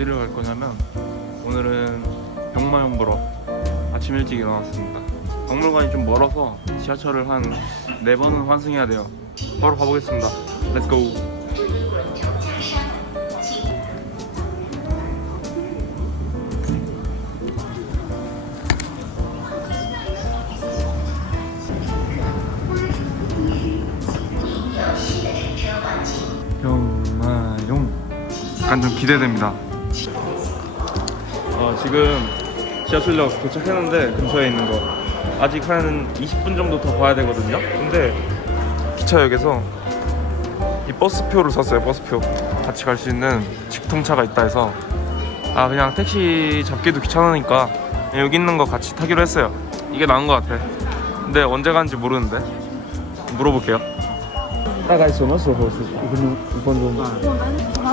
어디를 갈 거냐면 오늘은 병마용 보러 아침 일찍 일어났습니다. 박물관이 좀 멀어서 지하철을 한 네 번은 환승해야 돼요. 바로 가보겠습니다. Let's. 병마용 약간 좀 기대됩니다. 어, 지금 지하철역 도착했는데 근처에 있는 거 아직 한 20분 정도 더 가야 되거든요. 근데 기차역에서 이 버스표를 샀어요. 버스표 같이 갈 수 있는 직통차가 있다 해서 아 그냥 택시 잡기도 귀찮으니까 그냥 여기 있는 거 같이 타기로 했어요. 이게 나은 것 같아. 근데 언제 가는지 모르는데 물어볼게요. 大概什么时候是一分钟一分钟吧？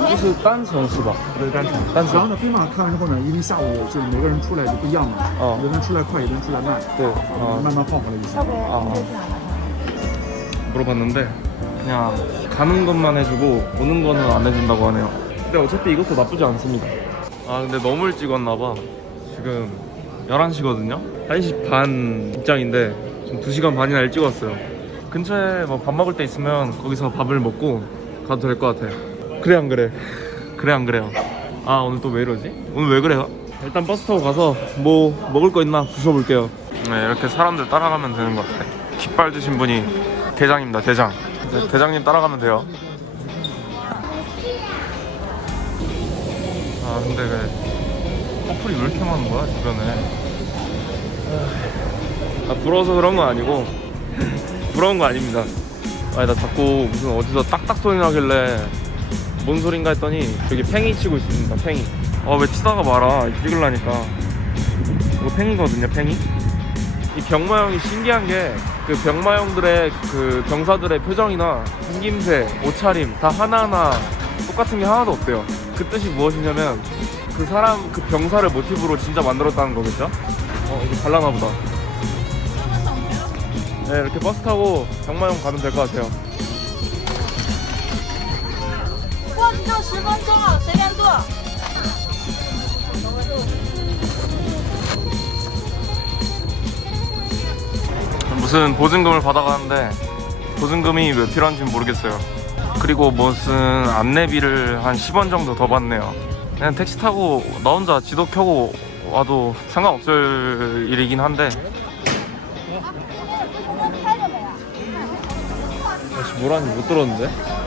就是单程是吧？对单程。单程然后呢，兵马看完之后呢，因为下午就是每个人出来就不一样嘛，哦有的人出来快，有的人出来慢，对啊，慢慢换回来一下。 아, 물어봤는데 그냥 가는 것만 해주고 오는 거는 안 해준다고 하네요. 근데 어차피 이것도 나쁘지 않습니다. 아 근데 너무 일찍 왔나봐. 지금 11시거든요. 1시 반 입장인데 지금 2시간 반이나 일찍 왔어요. 근처에 뭐 밥 먹을 때 있으면 거기서 밥을 먹고 가도 될 것 같아. 그래 안 그래? 그래 안 그래요? 아 오늘 또 왜 이러지? 오늘 왜 그래요? 일단 버스 타고 가서 뭐 먹을 거 있나 부숴볼게요. 네 이렇게 사람들 따라가면 되는 것 같아. 깃발 드신 분이 대장입니다 대장. 네, 대장님 따라가면 돼요. 아 근데 왜 커플이 왜 이렇게 많은 거야 주변에? 아 부러워서 그런 건 아니고 부러운 거 아닙니다. 아니 나 자꾸 무슨 어디서 딱딱 소리 나길래 뭔 소린가 했더니 저기 팽이 치고 있습니다 팽이. 아왜 치다가 말아? 찍으려니까. 이거 팽이거든요 팽이? 이 병마형이 신기한 게 그 병마형들의 그 병사들의 표정이나 생김새 옷차림 다 하나하나 똑같은 게 하나도 없대요. 그 뜻이 무엇이냐면 그 사람 그 병사를 모티브로 진짜 만들었다는 거겠죠? 어 이거 발라나 보다. 네 이렇게 버스 타고 병마형 가면 될 것 같아요 过去就十分钟了，随便坐。 무슨 보증금을 받아가는데 보증금이 왜 필요한지 모르겠어요. 그리고 무슨 안내비를 한 10원 정도 더 받네요. 그냥 택시 타고 나 혼자 지도 켜고 와도 상관없을 일이긴 한데. 아씨 뭐라는지 못 들었는데?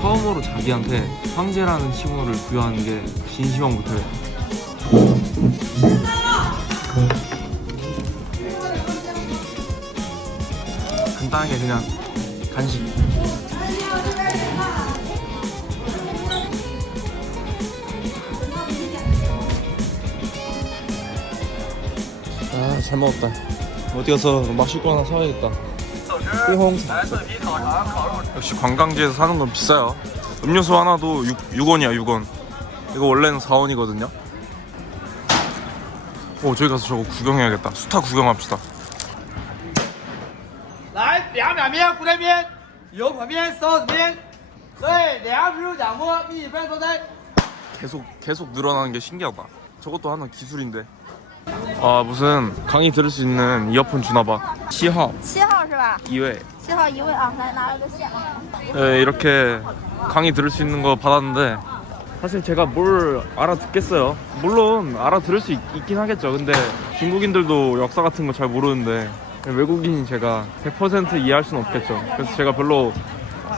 처음으로 자기한테 황제라는 칭호를 부여하는 게 진시황부터예요. 간단하게 그냥 간식. 아, 잘 먹었다. 어디 가서 마실 거 하나 사야겠다. 홍차. 역시 관광지에서 사는 건 비싸요. 음료수 하나도 6, 6원이야, 6원. 이거 원래는 4원이거든요. 오, 저기 가서 저거 구경해야겠다. 수타 구경합시다. 来，两两边，古代边，油管边，烧子边，对，两手掌摸，蜜分收针。 계속 계속 늘어나는 게 신기하다. 저것도 하나 기술인데. 아, 무슨 강의 들을 수 있는 이어폰 주나 봐. 7호, 七号是 吧？ 2회. 七号一位啊，来拿了个线。 네, 이렇게 강의 들을 수 있는 거 받았는데 사실 제가 뭘 알아듣겠어요. 물론 알아들을 수 있, 긴 하겠죠. 근데 중국인들도 역사 같은 거 잘 모르는데 외국인인 제가 100% 이해할 수는 없겠죠. 그래서 제가 별로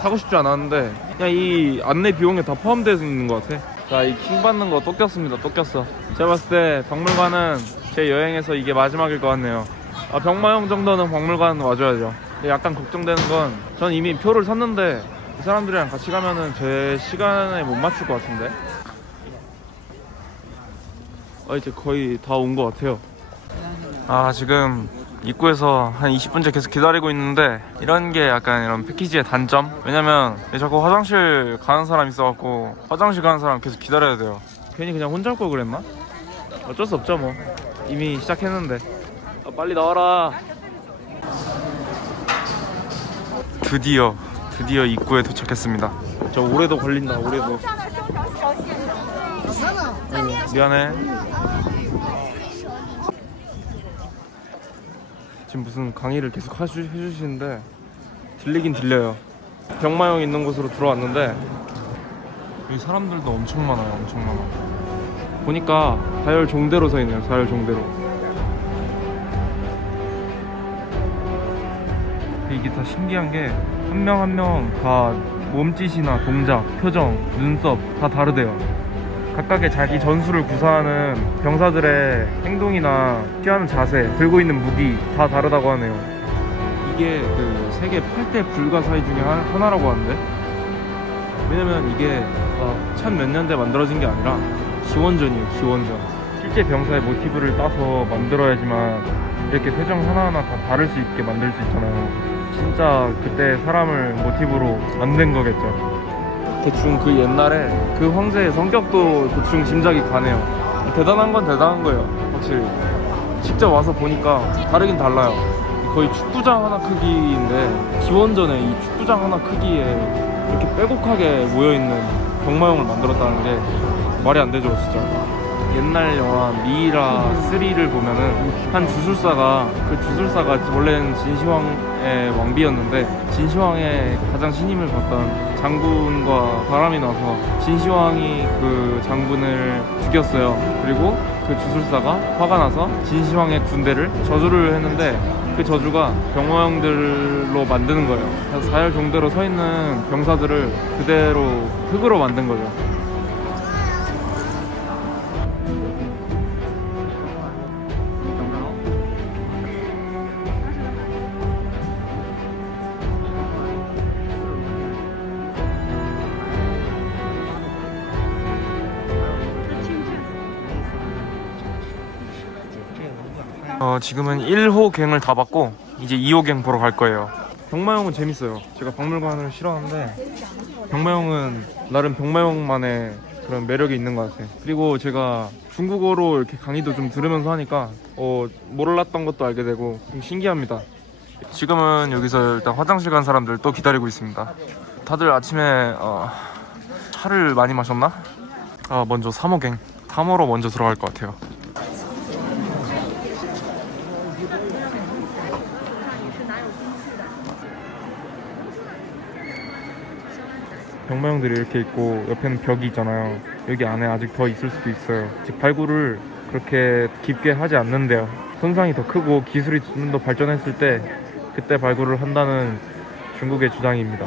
사고 싶지 않았는데 그냥 이 안내 비용에 다 포함되어 있는 것 같아. 자, 이 킹 받는 거 또 꼈습니다. 또 꼈어. 제가 봤을 때 박물관은 제 여행에서 이게 마지막일 것 같네요. 아, 병마용 정도는 박물관 와줘야죠. 근데 약간 걱정되는 건 전 이미 표를 샀는데 이 사람들이랑 같이 가면은 제 시간에 못 맞출 것 같은데. 아 이제 거의 다 온 것 같아요. 아 지금 입구에서 한 20분째 계속 기다리고 있는데 이런 게 약간 이런 패키지의 단점? 왜냐면 자꾸 화장실 가는 사람 있어갖고 화장실 가는 사람 계속 기다려야 돼요. 괜히 그냥 혼자 올 걸 그랬나? 어쩔 수 없죠 뭐. 이미 시작했는데. 아, 빨리 나와라. 드디어 드디어 입구에 도착했습니다. 저 올해도 걸린다 올해도. 어, 미안해. 지금 무슨 강의를 계속 하주, 해주시는데 들리긴 들려요. 병마용 있는 곳으로 들어왔는데 여기 사람들도 엄청 많아요. 엄청 많아. 보니까 다열 종대로 서 있네요. 다열 종대로. 이게 다 신기한 게 한 명 한 명 다 몸짓이나 동작, 표정, 눈썹 다 다르대요. 각각의 자기 전술을 구사하는 병사들의 행동이나 취하는 자세, 들고 있는 무기 다 다르다고 하네요. 이게 그 세계 8대 불가사의 중에 하- 하나라고 하는데 왜냐면 이게 천몇 년대 만들어진 게 아니라 기원전이에요 기원전 실제 병사의 모티브를 따서 만들어야지만 이렇게 표정 하나하나 다 다를 수 있게 만들 수 있잖아요 진짜 그때 사람을 모티브로 만든 거겠죠. 대충 그 옛날에 그 황제의 성격도 대충 짐작이 가네요. 대단한 건 대단한 거예요. 확실히. 직접 와서 보니까 다르긴 달라요. 거의 축구장 하나 크기인데 기원전에 이 축구장 하나 크기에 이렇게 빼곡하게 모여있는 병마용을 만들었다는 게 말이 안 되죠 진짜 옛날 영화 미이라 3를 보면은 한 주술사가 그 주술사가 원래는 진시황의 왕비였는데 진시황의 가장 신임을 받던 장군과 바람이 나서 진시황이 그 장군을 죽였어요 그리고 그 주술사가 화가 나서 진시황의 군대를 저주를 했는데 그 저주가 병마용들로 만드는 거예요. 사열 종대로 서 있는 병사들을 그대로 흙으로 만든 거죠. 어, 지금은 1호 갱을 다 봤고 이제 2호 갱 보러 갈 거예요. 병마용은 재밌어요. 제가 박물관을 싫어하는데 병마용은 나름 병마용만의 그런 매력이 있는 것 같아요. 그리고 제가 중국어로 이렇게 강의도 좀 들으면서 하니까 어, 몰랐던 것도 알게 되고 좀 신기합니다. 지금은 여기서 일단 화장실 간 사람들 또 기다리고 있습니다. 다들 아침에 어, 차를 많이 마셨나? 아 먼저 3호갱 3호로 먼저 들어갈 것 같아요. 병마용들이 이렇게 있고 옆에는 벽이 있잖아요. 여기 안에 아직 더 있을 수도 있어요. 즉 발굴을 그렇게 깊게 하지 않는데요. 손상이 더 크고 기술이 좀 더 발전했을 때 그때 발굴을 한다는 중국의 주장입니다.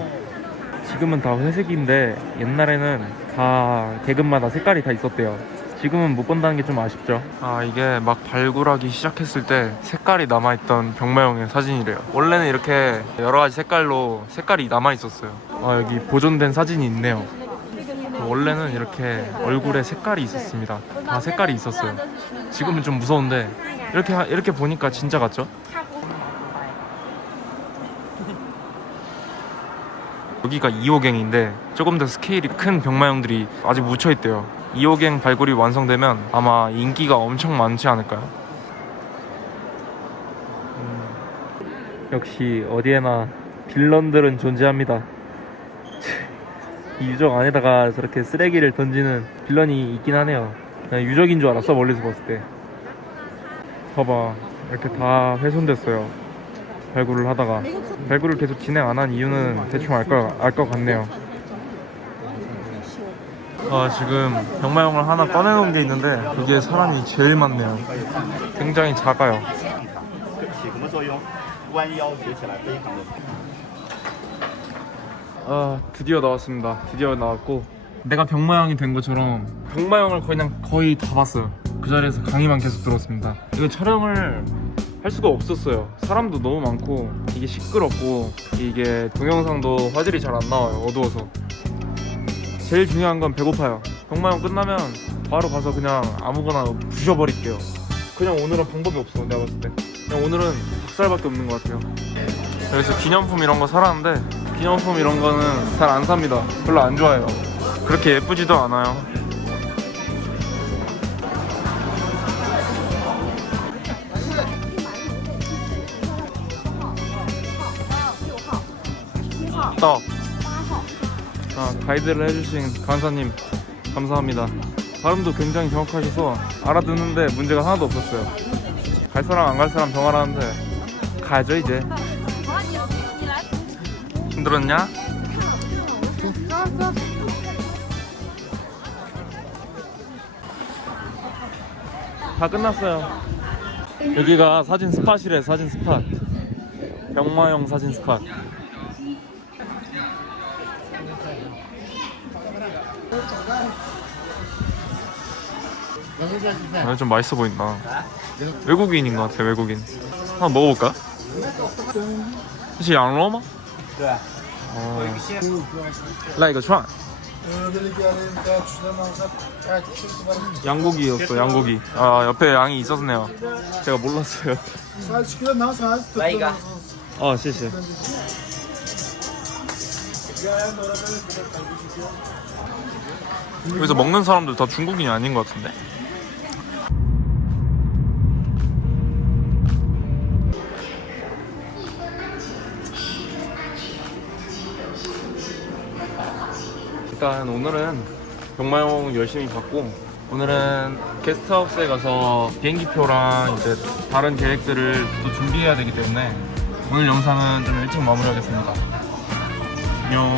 지금은 다 회색인데 옛날에는 다 계급마다 색깔이 다 있었대요. 지금은 못 본다는 게 좀 아쉽죠. 아 이게 막 발굴하기 시작했을 때 색깔이 남아있던 병마용의 사진이래요. 원래는 이렇게 여러 가지 색깔로 색깔이 남아 있었어요. 아 여기 보존된 사진이 있네요. 원래는 이렇게 얼굴에 색깔이 있었습니다. 다 색깔이 있었어요. 지금은 좀 무서운데 이렇게 하- 이렇게 보니까 진짜 같죠? 여기가 2호갱인데 조금 더 스케일이 큰 병마용들이 아직 묻혀 있대요. 2호갱 발굴이 완성되면 아마 인기가 엄청 많지 않을까요? 음, 역시 어디에나 빌런들은 존재합니다. 이 유적 안에다가 저렇게 쓰레기를 던지는 빌런이 있긴 하네요. 난 유적인 줄 알았어 멀리서 봤을 때. 봐봐 이렇게 다 훼손됐어요. 발굴을 하다가 발굴을 계속 진행 안 한 이유는 대충 알것 같네요. 아 지금 병마용을 하나 꺼내놓은 게 있는데 이게 사람이 제일 많네요. 굉장히 작아요. 아 드디어 나왔습니다. 드디어 나왔고 내가 병마용이 된 것처럼 병마용을 그냥 거의 다 봤어요. 그 자리에서 강의만 계속 들었습니다. 이거 촬영을 할 수가 없었어요. 사람도 너무 많고 이게 시끄럽고 이게 동영상도 화질이 잘 안 나와요. 어두워서. 제일 중요한 건 배고파요. 경마용 끝나면 바로 가서 그냥 아무거나 부셔버릴게요. 그냥 오늘은 방법이 없어. 내가 봤을 때. 그냥 오늘은 닭살밖에 없는 것 같아요. 그래서 기념품 이런 거 사놨는데 기념품 이런 거는 잘 안 삽니다. 별로 안 좋아해요. 그렇게 예쁘지도 않아요. 떡. 아, 가이드를 해주신 강사님 감사합니다. 발음도 굉장히 정확하셔서 알아듣는데 문제가 하나도 없었어요. 갈 사람 안 갈 사람 정하라는데 가야죠 이제. 힘들었냐? 다 끝났어요. 여기가 사진 스팟이래 사진 스팟. 병마용 사진 스팟. 아, 좀 맛있어 보인다. 외국인인 것 같아, 외국인. 한번 먹어볼까? 혹시 양로마? 네. 어. 라이거 추안. 양고기였어, 양고기. 아, 옆에 양이 있었네요. 제가 몰랐어요. 来一个。 아,谢谢. 여기서 먹는 사람들 다 중국인이 아닌 것 같은데? 일단 오늘은 병마용 열심히 봤고 오늘은 게스트하우스에 가서 비행기표랑 이제 다른 계획들을 또 준비해야 되기 때문에 오늘 영상은 좀 일찍 마무리하겠습니다. 안녕.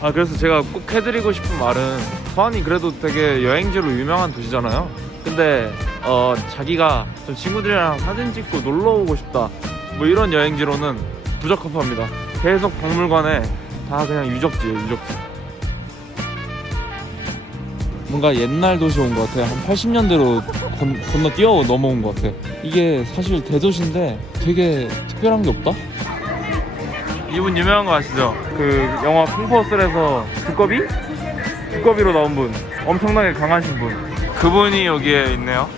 아 그래서 제가 꼭 해드리고 싶은 말은 서안이 그래도 되게 여행지로 유명한 도시잖아요. 근데 어 자기가 좀 친구들이랑 사진 찍고 놀러 오고 싶다 뭐 이런 여행지로는 부적합합니다. 계속 박물관에 다 그냥 유적지예요 유적지. 뭔가 옛날 도시 온 것 같아. 한 80년대로 건, 건너 뛰어 넘어온 것 같아. 이게 사실 대도시인데 되게 특별한 게 없다? 이분 유명한 거 아시죠? 그 영화 쿵포스에서 두꺼비? 두꺼비로 나온 분. 엄청나게 강하신 분. 그분이 여기에 있네요.